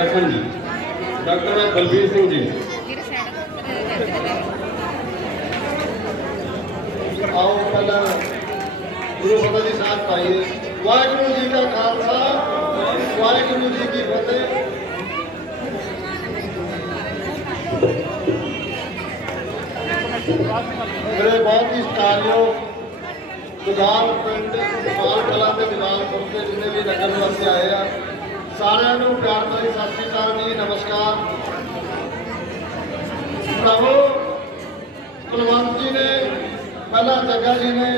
ਦਰਸ਼ਨ ਜੀ ਡਾਕਟਰ ਬਲਬੀਰ ਸਿੰਘ ਜੀ ਆਓ ਪਹਿਲਾਂ ਗੁਰੂ ਫਤਿਹ ਦੀ ਸਾਥ ਪਾਈਏ ਵਾਹਿਗੁਰੂ ਜੀ ਦਾ ਖਾਲਸਾ ਵਾਹਿਗੁਰੂ ਜੀ ਕੀ ਫਤਿਹ ਮੇਰੇ ਬਹੁਤ ਹੀ ਸਤਿਕਾਰਯੋਗ ਦੁਕਾਨ ਪਿੰਡ ਮਾਲ ਕਲਾਂ ਦੇ ਦੁਕਾਨ ਦੇ ਜਿੰਨੇ ਵੀ ਨਗਰ ਵਾਸੀ ਆਏ ਆ ਸਾਰਿਆਂ ਨੂੰ ਪਿਆਰ ਭਰੀ ਸਤਿ ਸ੍ਰੀ ਅਕਾਲ ਜੀ, ਨਮਸਕਾਰ। ਪ੍ਰਭੂ ਕੁਲਵੰਤ ਜੀ ਨੇ, ਪਹਿਲਾਂ ਜੱਗਾ ਜੀ ਨੇ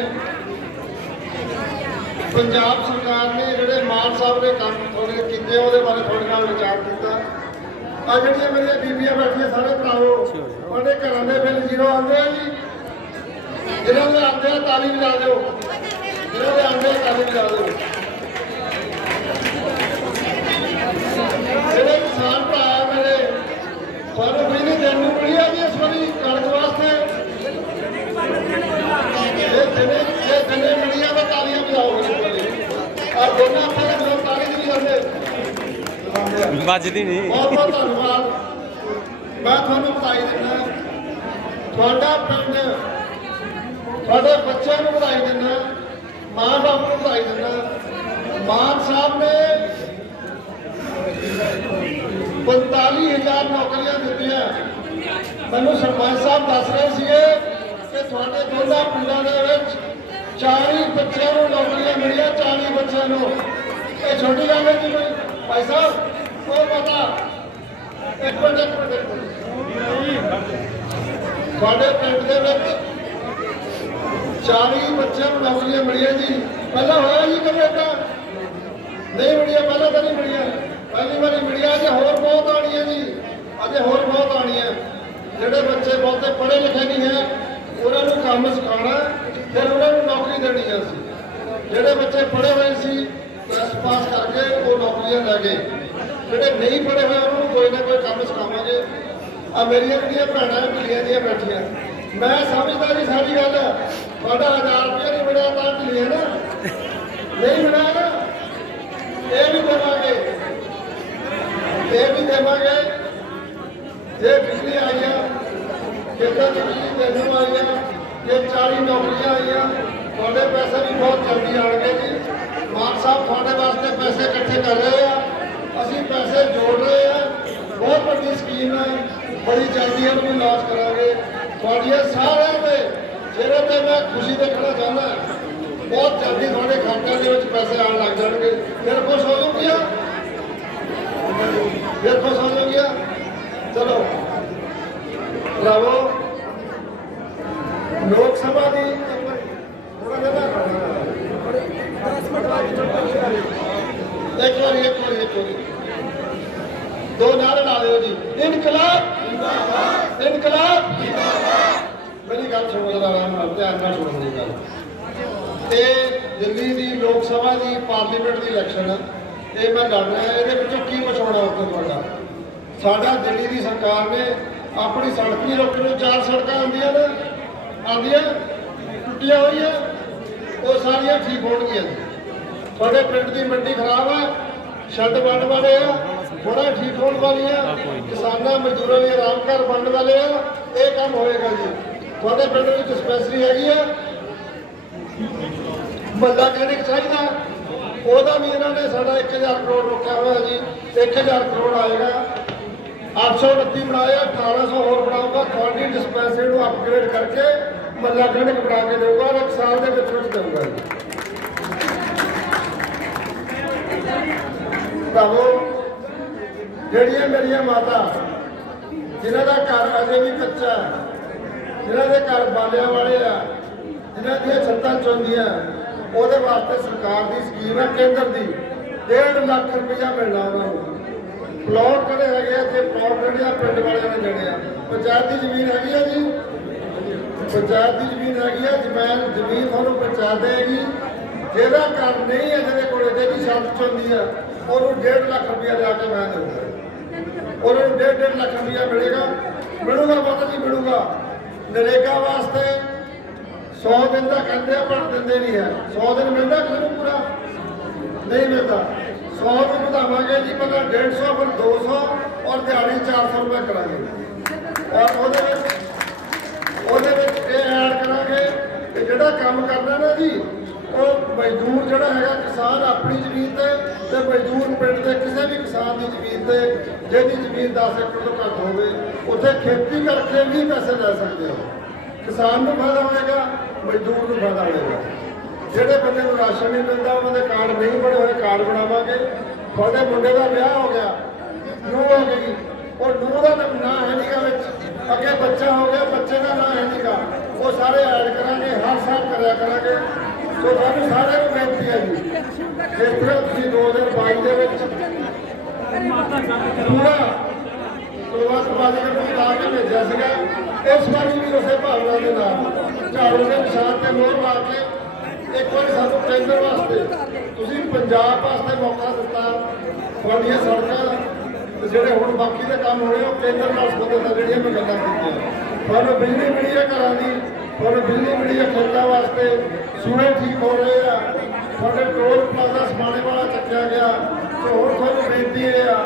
ਪੰਜਾਬ ਸਰਕਾਰ ਨੇ ਜਿਹੜੇ ਮਾਨ ਸਾਹਿਬ ਨੇ ਕੰਮ ਥੋੜੇ ਕੀਤੇ, ਉਹਦੇ ਬਾਰੇ ਥੋੜੇ ਨਾਲ ਵਿਚਾਰ ਕੀਤਾ। ਆ ਜਿਹੜੀਆਂ ਮੇਰੀਆਂ ਬੀਬੀਆਂ ਬੈਠੀਆਂ ਸਾਰੇ ਭਰਾਵੋ ਉਹਦੇ ਘਰਾਂ ਦੇ ਬਿੱਲ ਜ਼ੀਰੋ ਆਉਂਦੇ ਆ ਜੀ। ਜਿਹਨਾਂ ਦੇ ਆਉਂਦੇ ਆ, ਤਾਲੀ ਵਜਾ ਦਿਓ। ਜਿਹਨਾਂ ਦੇ ਆਉਂਦੇ ਆ, ਤਾਲੀ ਵਜਾ ਦਿਓ ਜਿਹੜੇ ਕਿਸਾਨ ਭਰਾ ਆ ਮੇਰੇ ਤੁਹਾਨੂੰ ਬਿਜਲੀ ਦੇਣ ਨੂੰ ਮਿਲੀ ਆ ਜੀ ਇਸ ਵਾਰੀ ਕਣਕ ਵਾਸਤੇ ਇਹ ਦਿਨੇ ਇਹ ਦਿਨੇ ਮਿਲੀ ਆ ਤਾਂ ਤਾਲੀਆਂ ਵਜਾਓ ਇਸ ਵਾਰੀ ਆ ਦੋਨਾਂ ਆਪਣੇ ਦੇ ਲੋਕ ਤਾਲੀ ਨਹੀਂ ਜਾਂਦੇ ਵੱਜਦੀ ਨਹੀਂ। ਬਹੁਤ ਬਹੁਤ ਧੰਨਵਾਦ। ਮੈਂ ਤੁਹਾਨੂੰ ਵਧਾਈ ਦਿੰਦਾ ਤੁਹਾਡਾ ਪਿੰਡ, ਤੁਹਾਡੇ ਬੱਚਿਆਂ ਨੂੰ ਵਧਾਈ ਦਿੰਦਾ ਮਾਂ ਬਾਪ ਨੂੰ ਵਧਾਈ ਦਿੰਦਾ ਮਾਨ ਸਾਹਿਬ ਨੇ 45000 ਨੌਕਰੀਆਂ ਦਿੱਤੀਆਂ। ਮੈਨੂੰ ਸਰਪੰਚ ਸਾਹਿਬ ਦੱਸ ਰਹੇ ਸੀਗੇ ਕਿ ਤੁਹਾਡੇ ਦੋਨਾਂ ਪਿੰਡਾਂ ਦੇ ਵਿੱਚ 40 ਬੱਚਿਆਂ ਨੂੰ ਨੌਕਰੀਆਂ ਮਿਲੀਆਂ 40 ਬੱਚਿਆਂ ਨੂੰ। ਇਹ ਛੋਟੀ ਗੱਲ ਹੈ ਜੀ ਕੋਈ। ਭਾਈ ਸਾਹਿਬ ਉਹ ਪਤਾ ਇੱਕ ਮਿੰਟ ਇੱਕ ਮਿੰਟ, ਇੱਕ ਪਿੰਡ ਦੇ ਵਿੱਚ 40 ਬੱਚਿਆਂ ਨੂੰ ਨੌਕਰੀਆਂ ਮਿਲੀਆਂ ਜੀ। ਪਹਿਲਾਂ ਹੋਇਆ ਜੀ ਕਦੇ ਤਾਂ ਨਹੀਂ ਮਿਲੀਆਂ, ਪਹਿਲਾਂ ਤਾਂ ਨਹੀਂ ਮਿਲੀਆਂ। ਪਹਿਲੀ ਵਾਰੀ ਮਿਲੀਆਂ, ਅਜੇ ਹੋਰ ਬਹੁਤ ਆਣੀਆਂ ਜੀ। ਅਜੇ ਹੋਰ ਬਹੁਤ ਆਣੀਆਂ ਜਿਹੜੇ ਬੱਚੇ ਬਹੁਤੇ ਪੜ੍ਹੇ ਲਿਖੇ ਨਹੀਂ ਹੈ, ਉਹਨਾਂ ਨੂੰ ਕੰਮ ਸਿਖਾਉਣਾ ਫਿਰ ਉਹਨਾਂ ਨੂੰ ਨੌਕਰੀ ਦੇਣੀ ਹੈ ਜਿਹੜੇ ਬੱਚੇ ਪੜ੍ਹੇ ਹੋਏ ਸੀ ਪਲੱਸ ਪਾਸ ਕਰਕੇ ਉਹ ਨੌਕਰੀਆਂ ਲੈ ਗਏ। ਜਿਹੜੇ ਨਹੀਂ ਪੜ੍ਹੇ ਹੋਏ, ਉਹਨਾਂ ਨੂੰ ਕੋਈ ਨਾ ਕੋਈ ਕੰਮ ਸਿਖਾਵਾਂਗੇ। ਆ ਮੇਰੀਆਂ ਜਿਹੜੀਆਂ ਭੈਣਾਂ, ਢਿੱਲੀਆਂ ਦੀਆਂ ਬੈਠੀਆਂ। ਮੈਂ ਸਮਝਦਾ ਜੀ ਸਾਰੀ ਗੱਲ। ਤੁਹਾਡਾ 1000 ਰੁਪਏ ਨਹੀਂ ਮਿਲਿਆ ਤਾਂ ਢਿੱਲੀਆਂ ਨਾ। ਨਹੀਂ ਮਿਲਿਆ ਨਾ। ਇਹ ਵੀ ਦੇਵਾਂਗੇ। ਇਹ ਵੀ ਦੇਵਾਂਗੇ। ਜੇ ਬਿਜਲੀ ਆਈ ਆ ਕਿਤੇ ਬਿਜਲੀ ਦੇਣ ਆਈ ਜੇ 40 ਨੌਕਰੀਆਂ ਆਈਆਂ, ਤੁਹਾਡੇ ਪੈਸੇ ਵੀ ਬਹੁਤ ਜਲਦੀ ਆਣਗੇ ਜੀ। ਮਾਨ ਸਾਹਿਬ, ਤੁਹਾਡੇ ਵਾਸਤੇ ਪੈਸੇ ਇਕੱਠੇ ਕਰ ਰਹੇ ਆ। ਅਸੀਂ ਪੈਸੇ ਜੋੜ ਰਹੇ ਆ। ਬਹੁਤ ਵੱਡੀ ਸਕੀਮ ਹੈ ਬੜੀ ਜਲਦੀ ਇਹਨੂੰ ਵੀ ਲਾਂਚ ਕਰਾਂਗੇ। ਤੁਹਾਡੀਆਂ ਸਾਰਿਆਂ ਦੇ ਚਿਹਰੇ ਤੇ ਮੈਂ ਖੁਸ਼ੀ ਦੇਖਣਾ ਚਾਹੁੰਦਾ ਬਹੁਤ ਜਲਦੀ ਤੁਹਾਡੇ ਖਾਤਿਆਂ ਦੇ ਵਿੱਚ ਪੈਸੇ ਆਉਣ ਲੱਗ ਜਾਣਗੇ। ਫਿਰ ਖੁਸ਼ ਹੋ ਜਾਓਗੀਆਂ ਫਿਰ ਖੁਸ਼ ਹੋ ਜਾਓਗੀਆਂ ਚਲੋ। ਬਰਾਵੋ ਲੋਕ ਸਭਾ ਦੀ ਥੋੜਾ ਜਿਹਾ ਇੱਕ ਵਾਰੀ ਇੱਕ ਵਾਰੀ ਇੱਕ ਵਾਰੀ ਦੋ ਨਾਰੇ ਲਾ ਦਿਓ ਜੀ ਇਨਕਲਾਬ ਜਿੰਦਾਬਾਦ ਇਨਕਲਾਬ ਜਿੰਦਾਬਾਦ ਮੇਰੀ ਗੱਲ ਸੁਣੋ ਜਰਾ ਆਰਾਮ ਨਾਲ ਧਿਆਨ ਨਾਲ ਸੁਣੋ ਮੇਰੀ ਗੱਲ ਤੇ ਦਿੱਲੀ ਦੀ ਲੋਕ ਸਭਾ ਦੀ ਪਾਰਲੀਮੈਂਟ ਦੀ ਇਲੈਕਸ਼ਨ ਇਹ ਮੈਂ ਲੜਨਾ ਹੈ, ਇਹਦੇ ਵਿੱਚੋਂ ਕੀ ਬਚਾਉਣਾ ਉੱਤੇ ਤੁਹਾਡਾ? ਸਾਡਾ ਦਿੱਲੀ ਦੀ ਸਰਕਾਰ ਨੇ ਆਪਣੀ ਸੜਕ ਹੀ ਰੋਕਣ ਚਾਰ ਸੜਕਾਂ ਆਉਂਦੀਆਂ ਨੇ, ਆਉਂਦੀਆਂ, ਟੁੱਟੀਆਂ ਹੋਈਆਂ, ਉਹ ਸਾਰੀਆਂ ਠੀਕ ਹੋਣਗੀਆਂ ਤੁਹਾਡੇ ਪਿੰਡ ਦੀ ਮੰਡੀ ਖਰਾਬ ਹੈ ਛੱਡ ਵੰਡ ਵਾਲੇ ਆ ਥੋੜਾ ਠੀਕ ਹੋਣ ਵਾਲੀਆਂ, ਕਿਸਾਨਾਂ, ਮਜ਼ਦੂਰਾਂ ਲਈ ਆਰਾਮ ਘਰ ਬਣਨ ਵਾਲੇ ਆ, ਇਹ ਕੰਮ ਹੋਏਗਾ ਜੀ। ਤੁਹਾਡੇ ਪਿੰਡ ਵਿੱਚ ਡਿਸਪੈਂਸਰੀ ਹੈਗੀ ਆ। ਮੱਲਾ ਕਲੀਨਿਕ ਚਾਹੀਦਾ। ਉਹਦਾ ਵੀ ਇਹਨਾਂ ਨੇ ਸਾਡਾ 1000 ਕਰੋੜ ਰੋਕਿਆ ਹੋਇਆ ਜੀ 1000 ਕਰੋੜ ਆਏਗਾ। 829 ਬਣਾਇਆ 1800 ਹੋਰ ਬਣਾਊਗਾ ਤੁਹਾਡੀ ਡਿਸਪੈਂਸਰੀ ਨੂੰ ਅਪਗ੍ਰੇਡ ਕਰਕੇ ਮੱਲਾ ਕਲੀਨਿਕ ਬਣਾ ਕੇ ਦੇਊਗਾ ਔਰ ਇੱਕ ਸਾਲ ਦੇ ਵਿੱਚ ਵਿੱਚ ਦੇਊਗਾ ਜੀ। ਭਰਾਵੋ, ਜਿਹੜੀਆਂ ਮੇਰੀਆਂ ਮਾਤਾ, ਜਿਨ੍ਹਾਂ ਦਾ ਘਰ ਅਜੇ ਵੀ ਕੱਚਾ ਹੈ, ਜਿਨ੍ਹਾਂ ਦੇ ਘਰ ਬਾਲਿਆਂ ਵਾਲੇ ਆ, ਜਿਨ੍ਹਾਂ ਦੀਆਂ ਛੱਤਾਂ ਚੁੰਦੀਆਂ ਉਹਦੇ ਵਾਸਤੇ ਸਰਕਾਰ ਦੀ ਸਕੀਮ ਹੈ, ਕੇਂਦਰ ਦੀ। 1.5 ਲੱਖ ਰੁਪਇਆ ਮਿਲਣਾ ਉਹਨਾਂ ਨੂੰ। ਪਲਾਟ ਜਿਹੜੇ ਹੈਗੇ ਆ ਤੇ ਪਲਾਟ ਜਿਹੜੇ ਆ, ਪਿੰਡ ਵਾਲਿਆਂ ਨੇ ਦੇਣੇ ਆ। ਪੰਚਾਇਤ ਦੀ ਜ਼ਮੀਨ ਹੈਗੀ ਆ ਜੀ। ਪੰਚਾਇਤ ਦੀ ਜ਼ਮੀਨ ਹੈਗੀ ਆ, ਜ਼ਮੀਨ ਜ਼ਮੀਨ ਤੁਹਾਨੂੰ ਪੰਚਾਇਤ ਦੇਗੀ ਜਿਹਦਾ ਘਰ ਨਹੀਂ ਹੈ, ਜਿਹਦੇ ਕੋਲ ਜਿਹਦੀ ਛੱਤ ਚੁੰਦੀ ਆ, ਉਹਨੂੰ 1.5 ਲੱਖ ਰੁਪਇਆ ਲਿਆ ਕੇ ਮੈਂ ਦੇਊਂਗਾ। ਉਹਨਾਂ ਨੂੰ 1.5 ਲੱਖ ਰੁਪਇਆ ਮਿਲੇਗਾ। ਮਿਲੂਗਾ ਪਤਾ ਨਹੀਂ ਮਿਲੂਗਾ। ਨਰੇਗਾ ਵਾਸਤੇ 100 ਦਿਨ ਦਾ ਕਹਿੰਦੇ ਆ, ਪਰ ਦਿੰਦੇ ਨਹੀਂ ਹੈ। 100 ਦਿਨ ਮਿਲਦਾ ਕਿਸੇ ਪੂਰਾ? ਨਹੀਂ ਮਿਲਦਾ। 100 ਨੂੰ ਵਧਾਵਾਂਗੇ ਜੀ, ਪਹਿਲਾਂ 150 ਫਿਰ 200 ਔਰ ਦਿਹਾੜੀ 400 ਰੁਪਏ ਕਰਾਂਗੇ। ਔਰ ਉਹਦੇ ਵਿੱਚ ਉਹਦੇ ਵਿੱਚ ਇਹ ਐਡ ਕਰਾਂਗੇ ਕਿ ਜਿਹੜਾ ਕੰਮ ਕਰਨਾ ਨਾ ਜੀ, ਉਹ ਮਜ਼ਦੂਰ ਜਿਹੜਾ ਹੈਗਾ ਕਿਸਾਨ ਆਪਣੀ ਜ਼ਮੀਨ ਤੇ ਤੇ ਮਜ਼ਦੂਰ ਪਿੰਡ ਦੇ ਕਿਸੇ ਵੀ ਕਿਸਾਨ ਦੀ ਜ਼ਮੀਨ ਤੇ, ਜਿਹਦੀ ਜ਼ਮੀਨ 10 ਏਕੜ ਤੋਂ ਘੱਟ ਹੋਵੇ, ਉੱਥੇ ਖੇਤੀ ਕਰਕੇ ਵੀ ਪੈਸੇ ਲੈ ਸਕਦੇ ਹੋ ਕਿਸਾਨ ਨੂੰ ਫਾਇਦਾ ਹੋਏਗਾ, ਮਜ਼ਦੂਰ ਨੂੰ ਫਾਇਦਾ ਹੋਏਗਾ। ਜਿਹੜੇ ਬੰਦੇ ਨੂੰ ਰਾਸ਼ਨ ਨਹੀਂ ਮਿਲਦਾ, ਉਹਨਾਂ ਦੇ ਕਾਰਡ ਨਹੀਂ ਬਣੇ ਹੋਏ, ਕਾਰਡ ਬਣਾਵਾਂਗੇ। ਤੁਹਾਡੇ ਮੁੰਡੇ ਦਾ ਵਿਆਹ ਹੋ ਗਿਆ ਨੂੰ ਹੋ ਗਈ, ਉਹ ਨੂੰ ਦਾ ਨਾਂ ਹੈ ਨੀਗਾ ਵਿੱਚ। ਅੱਗੇ ਬੱਚਾ ਹੋ ਗਿਆ, ਬੱਚੇ ਦਾ ਨਾਂ ਹੈ ਨੀਗਾ। ਉਹ ਸਾਰੇ ਐਡ ਕਰਾਂਗੇ, ਹਰ ਸਾਲ ਕਰਿਆ ਕਰਾਂਗੇ। ਸੋ ਤੁਹਾਨੂੰ ਸਾਰਿਆਂ ਨੂੰ ਬੇਨਤੀ ਹੈ ਜੀ ਜਿਸ ਤਰ੍ਹਾਂ ਤੁਸੀਂ 2022 ਦੇ ਵਿੱਚ ਪੂਰਾ ਪ੍ਰਵਾਸ ਬਾਜ਼ੀਗਰ ਨੂੰ ਜਿਤਾ ਭੇਜਿਆ ਸੀਗਾ। ਇਸ ਵਾਰੀ ਵੀ ਉਸੇ ਭਾਵਨਾ ਦੇ ਨਾਲ ਝਾੜੂ ਦੇ ਨਿਸ਼ਾਨ ਤੇ ਮੋਹਰ ਲਾ ਕੇ ਇੱਕ ਵਾਰੀ ਸਾਨੂੰ ਕੇਂਦਰ ਵਾਸਤੇ, ਤੁਸੀਂ ਪੰਜਾਬ ਵਾਸਤੇ ਮੌਕਾ ਦਿੱਤਾ, ਤੁਹਾਡੀਆਂ ਸੜਕਾਂ ਜਿਹੜੇ ਹੁਣ ਬਾਕੀ ਦੇ ਕੰਮ ਹੋਣੇ ਉਹ ਕੇਂਦਰ ਨਾਲ ਸੰਬੰਧਿਤ ਆ, ਜਿਹੜੀਆਂ ਮੈਂ ਗੱਲਾਂ ਕੀਤੀਆਂ। ਤੁਹਾਨੂੰ ਬਿਜਲੀ ਮਿਲੀ ਹੈ ਘਰਾਂ ਦੀ, ਤੁਹਾਨੂੰ ਬਿਜਲੀ ਮਿਲੀ ਹੈ ਖੇਤਾਂ ਵਾਸਤੇ, ਸੂਏ ਠੀਕ ਹੋ ਰਹੇ ਆ, ਤੁਹਾਡੇ ਟੋਲ ਪਲਾਜ਼ਾ ਸਮਾਣੇ ਵਾਲਾ ਚੱਕਿਆ ਗਿਆ, ਤੇ ਹੁਣ ਤੁਹਾਨੂੰ ਬੇਨਤੀ ਇਹ ਆ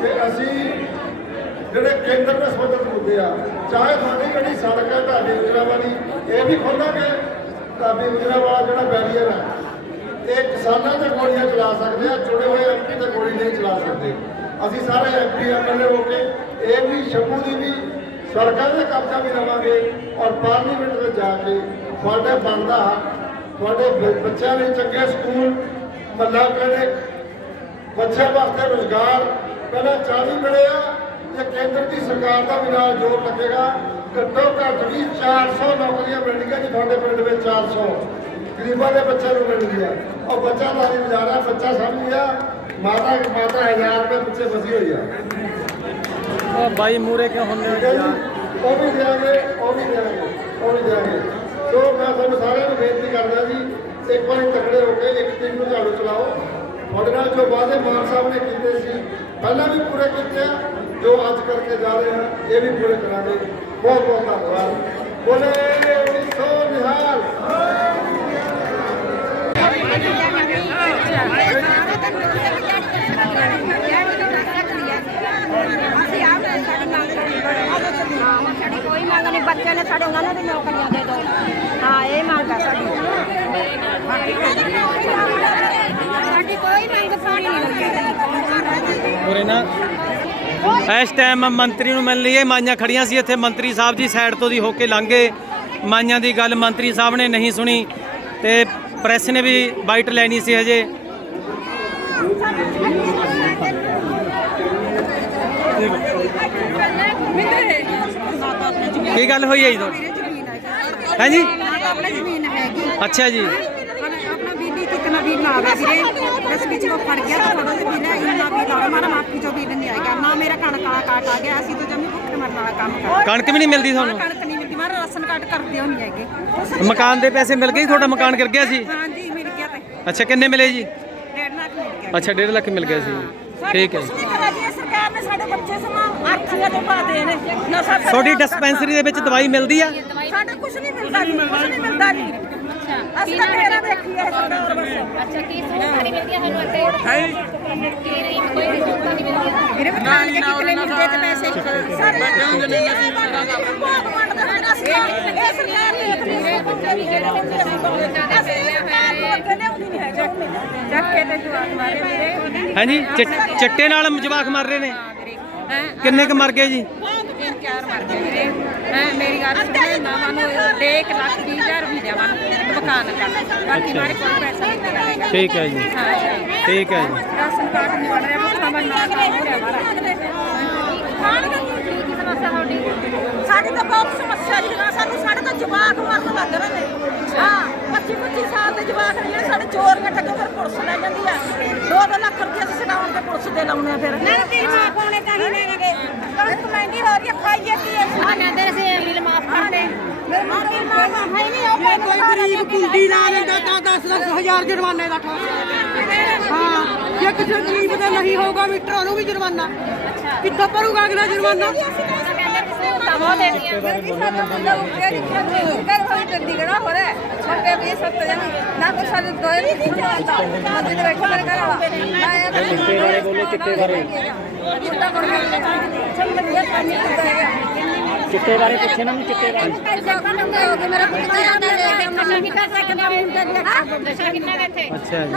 ਕਿ ਅਸੀਂ ਜਿਹੜੇ ਕੇਂਦਰ ਦੇ ਸੰਬੰਧਿਤ ਮੁੱਦੇ ਆ, ਚਾਹੇ ਤੁਹਾਡੀ ਜਿਹੜੀ ਸੜਕ ਹੈ ਢਾਬੀ ਉਜਰਾ ਵਾਲੀ ਇਹ ਵੀ ਖੋਲਾਂਗੇ। ਢਾਬੀ ਉਜਰਾ ਜਿਹੜਾ ਬੈਰੀਅਰ ਹੈ ਇਹ ਕਿਸਾਨਾਂ ਤੇ ਗੋਲੀਆਂ ਚਲਾ ਸਕਦੇ ਆ ਜੁੜੇ ਹੋਏ ਐਮਪੀ ਤੇ ਗੋਲੀ ਨਹੀਂ ਚਲਾ ਸਕਦੇ। ਅਸੀਂ ਸਾਰੇ ਐਮਪੀ ਐਮਐਲਏ ਹੋ ਕੇ, ਇਹ ਵੀ, ਸ਼ੰਭੂ ਦੀ ਵੀ, ਸੜਕਾਂ ਦੇ ਕਬਜ਼ਾ ਵੀ ਲਵਾਂਗੇ ਔਰ ਪਾਰਲੀਮੈਂਟ ਵਿੱਚ ਜਾ ਕੇ ਤੁਹਾਡੇ ਬਣਦਾ, ਤੁਹਾਡੇ ਬੱਚਿਆਂ ਲਈ ਚੰਗੇ ਸਕੂਲ, ਮੱਲਾ ਕਹਿੰਦੇ ਬੱਚਿਆਂ ਵਾਸਤੇ ਰੋਜ਼ਗਾਰ, ਪਹਿਲਾਂ 40 ਮਿਲੇ ਆ ਤੇ ਕੇਂਦਰ ਦੀ ਸਰਕਾਰ ਦਾ ਵੀ ਨਾਲ ਜੋਰ ਲੱਗੇਗਾ। ਘੱਟੋ ਘੱਟ ਵੀ 400 ਨੌਕਰੀਆਂ ਮਿਲਣਗੀਆਂ ਜੀ ਤੁਹਾਡੇ ਪਿੰਡ ਵਿੱਚ 400 ਗਰੀਬਾਂ ਦੇ ਬੱਚਿਆਂ ਨੂੰ ਮਿਲਣਗੀਆਂ। ਉਹ ਬੱਚਾ ਤਾਂ ਨਹੀਂ ਗੁਜ਼ਾਰਾ ਬੱਚਾ ਸਮਝ ਗਿਆ ਮਾਤਾ ਮਾਤਾ ਹਜ਼ਾਰ ਰੁਪਏ ਪਿੱਛੇ ਫਸੀ ਹੋਈ ਆ। ਉਹ ਬਾਈ ਮੂਰੇ ਕਿਉਂ ਹੁੰਦੇ ਹੈ ਜੀ? ਉਹ ਵੀ ਦਿਆਂਗੇ ਉਹ ਵੀ ਦਿਆਂਗੇ ਉਹ ਵੀ ਦਿਆਂਗੇ ਸੋ ਮੈਂ ਤੁਹਾਨੂੰ ਸਾਰਿਆਂ ਨੂੰ ਬੇਨਤੀ ਕਰਦਾ ਜੀ ਇੱਕ ਵਾਰੀ ਤਕੜੇ ਹੋ ਕੇ ਇੱਕ ਦਿਨ ਨੂੰ ਝਾੜੂ ਚਲਾਓ। ਤੁਹਾਡੇ ਨਾਲ ਜੋ ਵਾਅਦੇ ਮਾਨ ਸਾਹਿਬ ਨੇ ਕੀਤੇ ਸੀ ਪਹਿਲਾਂ ਵੀ ਪੂਰੇ ਕੀਤੇ ਆ। ਜੋ ਅੱਜ ਕਰਕੇ ਜਾ ਰਹੇ ਹਾਂ ਇਹ ਵੀ ਪੂਰੇ ਕਰਾਂਗੇ। ਬਹੁਤ ਬਹੁਤ ਧੰਨਵਾਦ। ਬੋਲੇ ਸੋ ਨਿਹਾਲ ਅਸੀਂ ਆਪ ਸਾਡੀ ਮੰਗ ਸਾਡੀ ਕੋਈ ਮੰਗ ਨਹੀਂ ਬੱਚੇ ਨੇ ਸਾਡੇ ਉਹਨਾਂ ਨੂੰ ਵੀ ਨੌਕਰੀਆਂ ਦੇ ਦਿਓ ਹਾਂ ਇਹ ਮੰਗ ਆ ਸਾਡੀ ਸਾਡੀ ਕੋਈ ਮੰਗ ਪੂਰੀ ਨਹੀਂ ਹੁੰਦੀ ਉਰੇ ਨਾ ਇਸ ਟਾਈਮ ਮੰਤਰੀ ਨੂੰ ਮਿਲਣ ਲਈ ਇਹ ਮਾਈਆਂ ਖੜੀਆਂ ਸੀ, ਇੱਥੇ ਮੰਤਰੀ ਸਾਹਿਬ ਜੀ ਸਾਈਡ ਤੋਂ ਦੀ ਹੋ ਕੇ ਲੰਘੇ ਮਾਈਆਂ ਦੀ ਗੱਲ ਮੰਤਰੀ ਸਾਹਿਬ ਨੇ ਨਹੀਂ ਸੁਣੀ ਤੇ ਪ੍ਰੈਸ ਨੇ ਵੀ ਬਾਈਟ ਲੈਣੀ ਸੀ ਹਜੇ। ਕੀ ਗੱਲ ਹੋਈ ਹੈ ਜੀ? ਤੁਹਾਡੀ ਹੈ ਆਪਣੀ ਜ਼ਮੀਨ ਹੈਗੀ ਅੱਛਾ ਜੀ। ਆਪਣਾ ਬਿੱਲੀ ਕਿਤਨਾ ਬਿੱਲ ਆ ਗਿਆ ਵੀਰੇ। ਇਸ ਵਿੱਚ ਉਹ ਫੜ ਗਿਆ ਤਾਂ ਥੋੜਾ ਜਿਹਾ ਬਿੱਲ ਹੈ ਇੰਨਾ ਬਿੱਲ ਆ ਮਾਰਾ ਮਾਫੀ ਜੋ ਬਿੱਲ ਨਹੀਂ ਆਏਗਾ ਨਾ ਵਾਲਾ ਕਾਟ ਆ ਗਿਆ ਅਸੀਂ ਤਾਂ ਜਮੀ ਭੁੱਖੇ ਮਰਨ ਵਾਲਾ ਕੰਮ ਕਰਦੇ ਕਣਕ ਵੀ ਨਹੀਂ ਮਿਲਦੀ ਤੁਹਾਨੂੰ? ਕਣਕ ਨਹੀਂ ਮਿਲਦੀ ਮਾਰਾ ਰਾਸ਼ਨ ਕਾਰਡ ਕਰਦੇ ਹੋ ਨਹੀਂ ਹੈਗੇ ਮਕਾਨ ਦੇ ਪੈਸੇ ਮਿਲ ਗਏ? ਤੁਹਾਡਾ ਮਕਾਨ ਗਿਰ ਗਿਆ ਸੀ? ਹਾਂਜੀ ਮਿਲ ਗਿਆ ਤੇ। ਅੱਛਾ ਕਿੰਨੇ ਮਿਲੇ ਜੀ? ਡੇਢ ਲੱਖ ਮਿਲ ਗਿਆ। ਅੱਛਾ 1.5 ਲੱਖ ਮਿਲ ਗਿਆ ਸੀ। ਠੀਕ ਹੈ ਨਹੀਂ ਸਰਕਾਰ ਨੇ ਸਾਡੇ ਬੱਚੇ ਸਮਾਂ ਆਰਥੀਆਂ ਦੇ ਪਾਦੇ ਨੇ। ਨਸ਼ਾ ਤੁਹਾਡੀ ਡਿਸਪੈਂਸਰੀ ਦੇ ਵਿੱਚ ਦਵਾਈ ਮਿਲਦੀ ਆ? ਸਾਡਾ ਕੁਝ ਨਹੀਂ ਮਿਲਦਾ ਕੁਝ ਨਹੀਂ ਮਿਲਦਾ ਜੀ। ਅਸੀਂ ਤਾਂ ਮੇਰਾ ਦੇਖੀ ਹੈ ਸਰਕਾਰ ਬਸ ਅੱਛਾ ਕੀ ਸਾਨੂੰ ਇੱਥੇ? ਹੈ? ਨਹੀਂ ਕੋਈ ਵੀ ਨਹੀਂ ਵੀਰੇ ਕਿਤਨੇ ਮਿਲਦੇ ਤੇ ਪੈਸੇ ਸਾਰੇ ਬੈਠੇ ਨਹੀਂ ਚੱਕੇ ਤੇ ਜਵਾਕ ਮਾਰੇ ਵੀਰੇ ਹਾਂਜੀ ਚਿ- ਚਿੱਟੇ ਨਾਲ ਜਵਾਕ ਮਰ ਰਹੇ ਨੇ। ਹੈਂ ਕਿੰਨੇ ਕ ਮਰ ਗਏ ਜੀ? ਚਾਰ ਮਰ ਗਏ ਵੀਰੇ। ਹੈ ਮੇਰੀ ਗੱਲ ਸੁਣੇ ਮਾਵਾਂ ਨੂੰ 1 ਲੱਖ 20 ਹਜ਼ਾਰ ਵੀ ਦੇਵਾਂ ਮਕਾਨ ਦਾ। ਬਾਕੀ ਮਾਰੇ ਕੋਲ ਪੈਸਾ ਨਹੀਂ ਦੇਣਾ ਠੀਕ ਹੈ ਜੀ। ਹਾਂ। ਠੀਕ ਹੈ ਜੀ। ਰਾਸ਼ਨ ਕਾਰਡ ਨਹੀਂ ਬਣ ਰਿਹਾ ਭੁੱਖਾ ਮਰਨਾ ਕੰਮ ਹੋ ਰਿਹਾ ਮਾਰਾ ਕੀ ਸਮੱਸਿਆ ਤੁਹਾਡੀ? ਸਾਡੀ ਤਾਂ ਬਹੁਤ ਸਮੱਸਿਆ ਜੀ। ਨਾ ਸਾਨੂੰ ਸਾਡੇ ਤਾਂ ਜਵਾਕ ਮਰਨ ਲੱਗ ਰਹੇ ਨੇ। ਹਾਂ 25 25 ਸਾਲ ਦੇ ਜਵਾਕ ਨੇ ਸਾਡੇ ਚੋਰੀਆਂ ਠੱਗਾਂ ਫਿਰ ਪੁਲਿਸ ਲੈ ਜਾਂਦੀ ਆ। 2-2 ਲੱਖ ਰੁਪਏ ਅਸੀਂ ਛਡਾਉਣ ਤੇ ਪੁਲਿਸ ਦੇ ਲਾਉਣੇ ਆ ਫਿਰ। ਨਾ ਤੇਰੀ ਮਾਂ ਪਾਉਣੇ ਤਾਂ ਹੀ। ਲੈਣਗੇ ਮਹਿੰਗੀ ਹੋ ਰਹੀ ਆ ਖਾਈਏ ਕੀ ਅਸੀਂ ਆ ਕਹਿੰਦੇ ਨੇ ਅਸੀਂ ਮੇਰੇ ਮਾਂ ਤਾਂ ਹੈ ਨਹੀਂ ਉਹ ਕੋਈ ਗਰੀਬ ਕੁੰਡੀ ਲਾ ਲੈਂਦਾ ਤਾਂ 10 ਹਜ਼ਾਰ ਜੁਰਮਾਨੇ ਦਾ ਹਾਂ। ਜੇ ਕਿਸੇ ਗਰੀਬ ਦਾ ਨਹੀਂ ਹੋਊਗਾ ਮੀਟਰ ਉਹਨੂੰ ਵੀ ਜੁਰਮਾਨਾ। ਕਿੱਥੋਂ ਭਰੂਗਾ ਅਗਲਾ ਜੁਰਮਾਨਾ? ਕਿ ਬਹੁਤ ਦੇਣੀਆਂ ਸਾਡਾ ਮੁੰਡਾ ਉੱਠਿਆ ਨਹੀਂ ਕਰ ਹੋਈ ਚੰਡੀਗੜ੍ਹ ਹੋ ਰਿਹਾ ਛੋਟੇ ਵੀ ਸੱਤ ਜਣੇ। ਨਾ ਕੋਈ ਸਾਡੇ ਦੋਏ ਨਹੀਂ ਕਿੱਥੇ ਆਉਂਦਾ ਮੰਦਿਰ ਦੇ ਬੈਠੇ ਮੇਰੇ ਘਰ ਵਾਲਾ। ਮੈਂ ਇਹ ਚਿੱਟੇ ਬਾਰੇ ਬੋਲੋ ਚਿੱਟੇ ਬਾਰੇ ਚਿੱਟਾ ਕਰ ਚਿੱਟੇ ਬਾਰੇ ਪੁੱਛੇ ਨਾ ਚਿੱਟੇ ਬਾਰੇ ਦੇ ਨਸ਼ਾ ਕਿੰਨਾ ਕੁ ਇੱਥੇ ਅੱਛਾ ਜੀ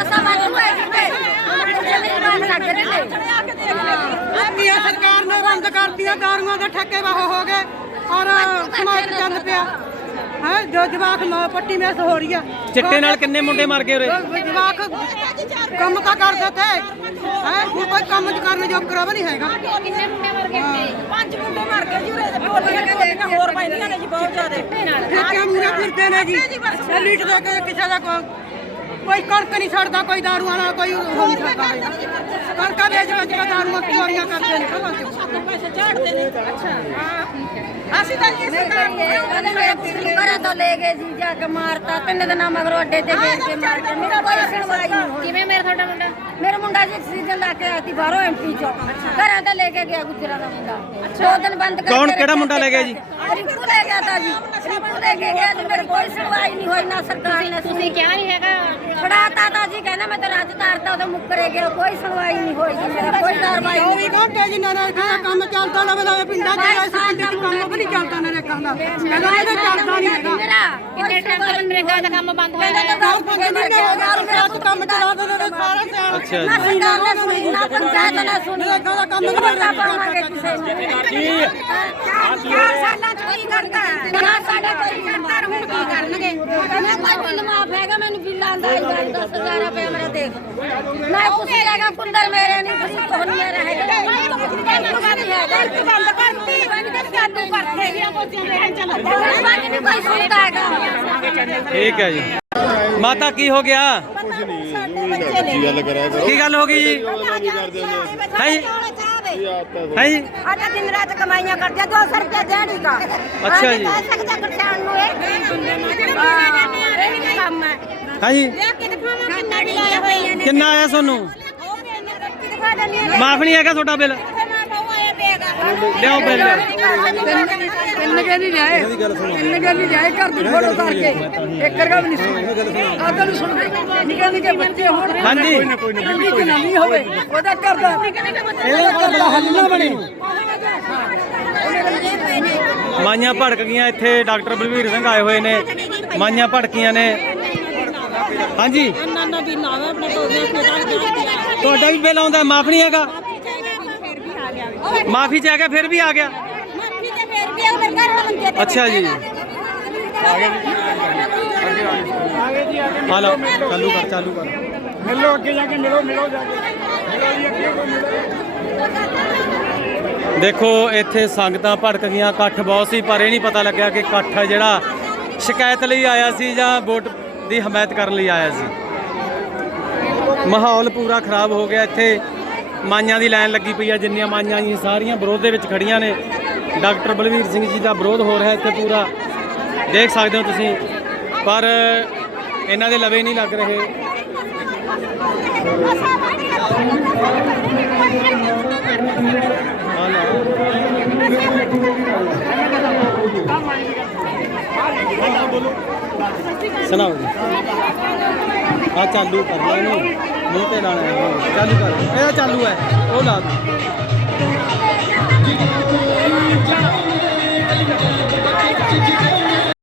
ਨੇ ਸਰਕਾਰ ਨੇ ਬੰਦ ਕਰਤੀਆਂ ਦਾਰੂਆਂ ਦੇ ਠੱਕੇ ਵਾਹ ਹੋ ਗਏ ਔਰ ਸਮਾਜ ਚੱਲ ਪਿਆ। ਹੈ ਜੋ ਜਵਾਕ ਨੌ ਪੱਟੀ ਮੇਸ ਹੋ ਰਹੀ ਆ। ਚਿੱਟੇ ਨਾਲ ਕਿੰਨੇ ਮੁੰਡੇ ਮਰ ਗਏ ਉਰੇ? ਜਵਾਕ ਕੰਮ ਤਾਂ ਕਰਦੇ ਥੇ ਹੈ ਹੁਣ ਕੋਈ ਕੰਮ ਚ ਕਰਨ ਜੋਗਰਾ ਵੀ ਨਹੀਂ ਹੈਗਾ। ਕਿੰਨੇ ਮੁੰਡੇ ਮਰ ਗਏ ਪੰਜ ਮੁੰਡੇ ਮਰ ਗਏ ਜੀ ਉਰੇ ਦੇ ਬੋਲੀਆਂ ਬੋਲੀਆਂ ਹੋਰ ਪੈਂਦੀਆਂ ਨੇ ਜੀ ਬਹੁਤ ਜ਼ਿਆਦੇ। ਠੇਕੇ ਮੂਰੇ ਫਿਰਦੇ ਨੇ ਜੀ। ਲੀਟ ਦੇ ਕੇ ਕਿਸੇ ਦਾ ਕੋਈ ਕੋਈ ਕਣਕ ਨਹੀਂ ਛੱਡਦਾ ਕੋਈ ਦਾਰੂਆਂ ਨਾਲ ਕੋਈ ਉਹ ਨਹੀਂ ਛੱਡਦਾ। ਹੈਗਾ। ਕਣਕਾਂ ਵੇਚ ਵੇਚ ਕੇ ਦਾਰੂਆਂ ਚੋਰੀਆਂ ਕਰਦੇ ਨੇ। ਘਰਾਂ ਚ ਸਾਡੇ ਪੈਸੇ ਝਾੜਦੇ ਨੇ ਅੱਛਾ। ਅਸੀਂ ਤਾਂ ਜੀ ਸਰਕਾਰ ਨੂੰ ਘਰਾਂ ਤੋਂ ਲੈ ਗਏ ਜੀ ਜਾ ਕੇ ਮਾਰਤਾ। ਤਿੰਨ ਦਿਨਾਂ ਮਗਰੋਂ ਅੱਡੇ ਤੇ ਵੇਚ ਕੇ ਮਾਰ ਕੇ ਮੇਰਾ ਕੋਈ ਸੁਣਵਾਈ ਨਹੀਂ ਹੋਈ। ਕਿਵੇਂ ਮੇਰਾ ਤੁਹਾਡਾ ਮੁੰਡਾ? ਮੇਰਾ ਮੁੰਡਾ ਜੀ ਸੀਜ਼ਨ ਲਾ ਕੇ ਆਇਆ ਸੀ ਬਾਹਰੋਂ ਐਮਪੀ ਚੋਂ। ਘਰਾਂ ਤੋਂ ਲੈ ਕੇ ਗਿਆ ਗੁਜਰਾ ਦਾ ਮੁੰਡਾ। ਦੋ ਦਿਨ ਬੰਦ ਕਰਕੇ ਕੌਣ, ਕਿਹੜਾ ਮੁੰਡਾ ਲੈ ਗਿਆ ਜੀ? ਰਿੰਕੂ ਲੈ ਗਿਆ ਤਾਂ ਜੀ। ਰਿੰਕੂ ਲੈ ਕੇ ਗਿਆ ਜੀ ਮੇਰੇ ਕੋਈ ਸੁਣਵਾਈ ਨਹੀਂ ਹੋਈ ਨਾ ਸਰਕਾਰ ਨੇ ਤੁਸੀਂ ਕਿਹਾ ਨਹੀਂ ਹੈਗਾ। ਫੜਾਤਾ ਤਾਂ ਜੀ ਕਹਿੰਦਾ ਮੈਂ ਤਾਂ ਰਾਜ ਤਾਰਤਾ ਉਹਦੇ ਮੁੱਕਰੇ ਗਿਆ ਕੋਈ ਸੁਣਵਾਈ ਨਹੀਂ ਹੋਈ ਜੀ ਮੇਰਾ ਕੋਈ ਕਾਰਵਾਈ ਨਹੀਂ 24 ਘੰਟੇ ਨੇ ਕੰਮ ਚੱਲਦਾ ਲਵੇ ਲਵੇ ਪਿੰਡਾਂ 'ਚ ਇਸ ਪਿੰਡ 'ਚ ਕੰਮ ਵੀ ਨਹੀਂ ਚੱਲਦਾ ਨਰੇਗਾ ਦਾ ਕਹਿੰਦਾ ਇਹਦਾ ਚੱਲਦਾ ਨਹੀਂ ਹੈਗਾ। ਕਿੰਨੇ ਟਾਈਮ ਤੋਂ ਨਰੇਗਾ ਦਾ ਕੰਮ ਬੰਦ ਹੋਇਆ ਦਸ ਪੰਜ ਮਹੀਨੇ ਹੋ ਗਏ ਮੇਰਾ ਕੰਮ ਚਲਾ ਦਿੰਦੇ ਨੇ ਸਾਰਾ ਸਿਆਲ ਅੱਛਾ। ਜੀ। ਨਾ ਸਰਕਾਰ ਨੇ ਸੁਣੀ ਨਾ ਪੰਚਾਇਤ ਨੇ ਸੁਣੀ ਨਰੇਗਾ ਦਾ ਕੰਮ ਨਹੀਂ ਵੋਟਾਂ ਪਾਵਾਂਗੇ ਕਿਸੇ ਨੂੰ। ਚਾਰ ਸਾਲਾਂ ਚ ਕੀ ਕਰਦਾ ਚਾਰ ਸਾਲਾਂ ਚ ਕੀ ਕਰਦਾ ਹੁਣ ਕੀ ਕਰਨਗੇ? ਮੈਂ ਕੋਈ ਬਿੱਲ ਮਾਫ ਹੈਗਾ ਮੈਨੂੰ ਬਿੱਲ ਆਂਦਾ ਹੈ 10000 ਰੁਪਏ ਮੇਰਾ ਦੇਖ। ਮੈਂ ਕੁਛ ਨਹੀਂ ਹੈਗਾ ਕੁੰਦਰ ਮੇਰੇ ਨਹੀਂ ਕੁਛ ਕੋਹਨ ਮੇਰਾ ਹੈਗਾ ਬੰਦ ਕਰਤੀ ਕਾਦੂ ਕਰਦੇ ਵੀ ਬੋਤੀਆਂ ਲੈ ਕੇ ਚਲੋ ਨਹੀਂ ਕੋਈ ਸੁਣਦਾ ਹੈਗਾ ਠੀਕ ਹੈ ਜੀ ਮਾਤਾ ਕੀ ਹੋ ਗਿਆ ਕੀ ਗੱਲ ਕਰਿਆ ਕਰੋ ਕੀ ਗੱਲ ਹੋ ਗਈ ਜੀ ਹੈ ਜੀ ਹੈ ਜੀ ਆਟਾ ਦਿਨ ਰਾਤ ਕਮਾਈਆਂ ਕਰਦੇ 200 ਰੁਪਏ ਦਿਹਾੜੀ ਦਾ ਅੱਛਾ ਜੀ। ਕਹਿ ਸਕਦਾ ਕਿਸਾਨ ਨੂੰ ਇਹ ਕੰਮ ਹੈ ਹੈ ਜੀ ਕਿੰਨਾ ਡੀਆਂ ਹੋਈਆਂ ਨੇ। ਕਿੰਨਾ ਆਇਆ ਤੁਹਾਨੂੰ? ਉਹ ਬਿੱਲ ਰੱਖੀ ਦਿਖਾ ਦਿੰਦੀ ਹਾਂ ਮਾਫ ਨਹੀਂ ਹੈਗਾ ਤੁਹਾਡਾ ਬਿੱਲ? ਮੈਂ ਆਇਆ ਲਿਆਓ ਬਿੱਲ। ਤਿੰਨ ਕੇ ਨਹੀਂ ਜਾਏ ਤਿੰਨ ਕੇ ਨਹੀਂ ਜਾਏ ਘਰ ਦੀ ਫੋਟੋ ਕਰਕੇ ਇੱਕ ਰਗਾ ਵੀ ਨਹੀਂ ਸੁਣਦੇ ਆਦਰ ਨੂੰ ਸੁਣਦੇ। ਨਿੱਕੇ ਨਿੱਕੇ ਬੱਚੇ ਹੋਣ। ਹਾਂਜੀ। ਕੋਈ ਨਾ ਨਹੀਂ ਹੋਵੇ ਉਹਦਾ ਘਰ ਦਾ ਇਹਦਾ ਘਰ ਦਾ ਹੱਲ ਨਾ ਬਣੇ। ਮਾਈਆਂ ਭੜਕ ਗਈਆਂ ਇੱਥੇ। ਡਾਕਟਰ ਬਲਵੀਰ ਸਿੰਘ ਆਏ ਹੋਏ ਨੇ। ਮਾਈਆਂ ਭੜਕੀਆਂ ਨੇ। ਹਾਂਜੀ ਨਾਨਾ ਵੀ ਨਾਵੇ ਆਪਣੇ ਕੋਲ ਤੁਹਾਡਾ ਵੀ ਬਿੱਲ ਆਉਂਦਾ ਮਾਫ ਨਹੀਂ ਹੈਗਾ। ਮਾਫੀ ਚ ਆ ਗਿਆ ਫਿਰ ਵੀ ਆ ਗਿਆ। ਮਾਫੀ ਤੇ ਫੇਰ ਵੀ ਉਹ ਮੇਰੇ ਘਰ ਵਾਲੇ ਮੰਜੇ ਅੱਛਾ ਜੀ। ਆ ਲਓ ਚਾਲੂ ਕਰ ਚਾਲੂ ਕਰ। ਮਿਲੋ ਅੱਗੇ ਜਾ ਕੇ ਮਿਲੋ ਮਿਲੋ ਜਾ ਕੇ। ਮਿਲੋ ਜੀ ਅੱਗੇ ਕੋਈ ਮਿਲੋ। ਦੇਖੋ ਇੱਥੇ ਸੰਗਤਾਂ ਭੜਕ ਗਈਆਂ ਇਕੱਠ ਬਹੁਤ ਸੀ ਪਰ ਇਹ ਨਹੀਂ ਪਤਾ ਲੱਗਿਆ ਕਿ ਇਕੱਠ ਜਿਹੜਾ ਸ਼ਿਕਾਇਤ ਲਈ ਆਇਆ ਸੀ ਜਾਂ ਵੋਟ ਦੀ ਹਮਾਇਤ ਕਰਨ ਲਈ ਆਇਆ ਸੀ। ਮਾਹੌਲ ਪੂਰਾ ਖਰਾਬ ਹੋ ਗਿਆ ਇੱਥੇ। ਮਾਈਆਂ ਦੀ ਲਾਈਨ ਲੱਗੀ ਪਈ ਆ ਜਿੰਨੀਆਂ ਮਾਈਆਂ ਜੀ ਸਾਰੀਆਂ ਵਿਰੋਧ ਦੇ ਵਿੱਚ ਖੜੀਆਂ ਨੇ। ਡਾਕਟਰ ਬਲਵੀਰ ਸਿੰਘ ਜੀ ਦਾ ਵਿਰੋਧ ਹੋ ਰਿਹਾ ਇੱਥੇ ਪੂਰਾ। ਦੇਖ ਸਕਦੇ ਹੋ ਤੁਸੀਂ ਪਰ ਇਹਨਾਂ ਦੇ ਲਵੇ ਨਹੀਂ ਲੱਗ ਰਹੇ। ਸੁਣਾਓ ਆ ਚਾਲੂ ਕਰ ਲੈ ਇਹਨੂੰ। ਮੂੰਹ ਤੇ ਲਾਣਾ ਚਾਲੂ ਕਰ। ਇਹਦਾ ਚਾਲੂ ਹੈ। ਉਹ ਲਾ ਦੋ।